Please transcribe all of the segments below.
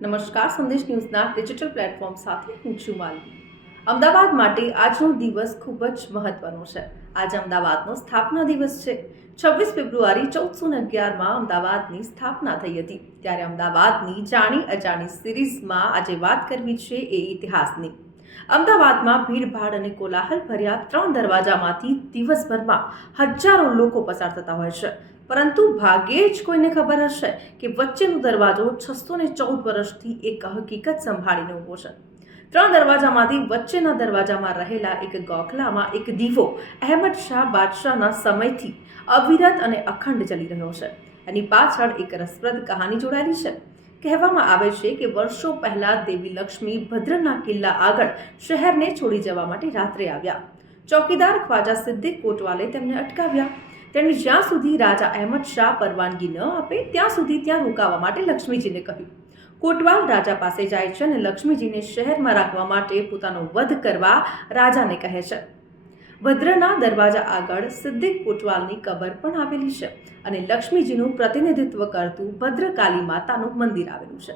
નમસ્કાર, સંદેશ ન્યૂઝના digital platform સાથે હું છું માલવી. અમદાવાદ માટે આજનો દિવસ ખૂબ જ મહત્વનો છે. આજે અમદાવાદનો સ્થાપના દિવસ છે. 26 ફેબ્રુઆરી 1411માં અમદાવાદની સ્થાપના થઈ હતી. ત્યારે અમદાવાદની જાણી અજાણી સિરીઝમાં આજે વાત કરવી છે એ ઇતિહાસની. અમદાવાદમાં ભીડભાડ અને કોલાહલ ભર્યા 3 દરવાજામાંથી દિવસભરમાં હજારો લોકો પસાર થતા હોય છે. પરંતુ ભાગ્યે જ કોઈને ખબર હશે કે વચ્ચેનો દરવાજો 614 વર્ષથી એક હકીકત સંભાળીને ઊભો છે. 3 દરવાજામાંથી વચ્ચેના દરવાજામાં રહેલા એક ગોખલામાં એક દીવો અહેમદ શાહ બાદશાહના સમયથી અવિરત અને અખંડ જલી રહ્યો છે. એની પાછળ એક રસપ્રદ કહાની જોડાયેલી છે. કહેવામાં આવે છે કે વર્ષો પહેલા દેવી લક્ષ્મી ભદ્રના કિલ્લા આગળ શહેરને છોડી જવા માટે રાત્રે આવ્યા. ચોકીદાર ખ્વાજા સિદ્દીક કોટવાલે તેમને અટકાવ્યા. તેણે જ્યાં સુધી રાજા અહેમદ શાહ પરવાનગી ન આપે ત્યાં સુધી ત્યાં રોકાવા માટે લક્ષ્મીજીને કહ્યું. કોટવાલ રાજા પાસે જાય છે અને લક્ષ્મીજીને શહેરમાં રાખવા માટે પોતાનો વધ કરવા રાજાને કહે છે. ભદ્રના દરવાજા આગળ સિદ્દીક કોટવાલની કબર પણ આવેલી છે અને લક્ષ્મીજીનું પ્રતિનિધિત્વ કરતું ભદ્રકાલી માતાનું મંદિર આવેલું છે.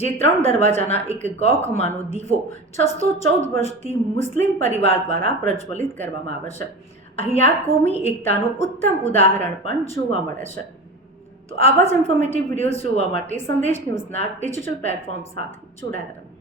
જે 3 દરવાજાના એક ગોખમાંનો દીવો 614 વર્ષથી મુસ્લિમ પરિવાર દ્વારા પ્રજ્વલિત કરવામાં આવે છે. અહીંયા કોમી એકતાનું ઉત્તમ ઉદાહરણ પણ જોવા મળે છે. તો આવા જ ઇન્ફોર્મેટિવ વિડીયોઝ જોવા માટે સંદેશ ન્યૂઝના ડિજિટલ પ્લેટફોર્મ સાથે જોડાયેલા રહો.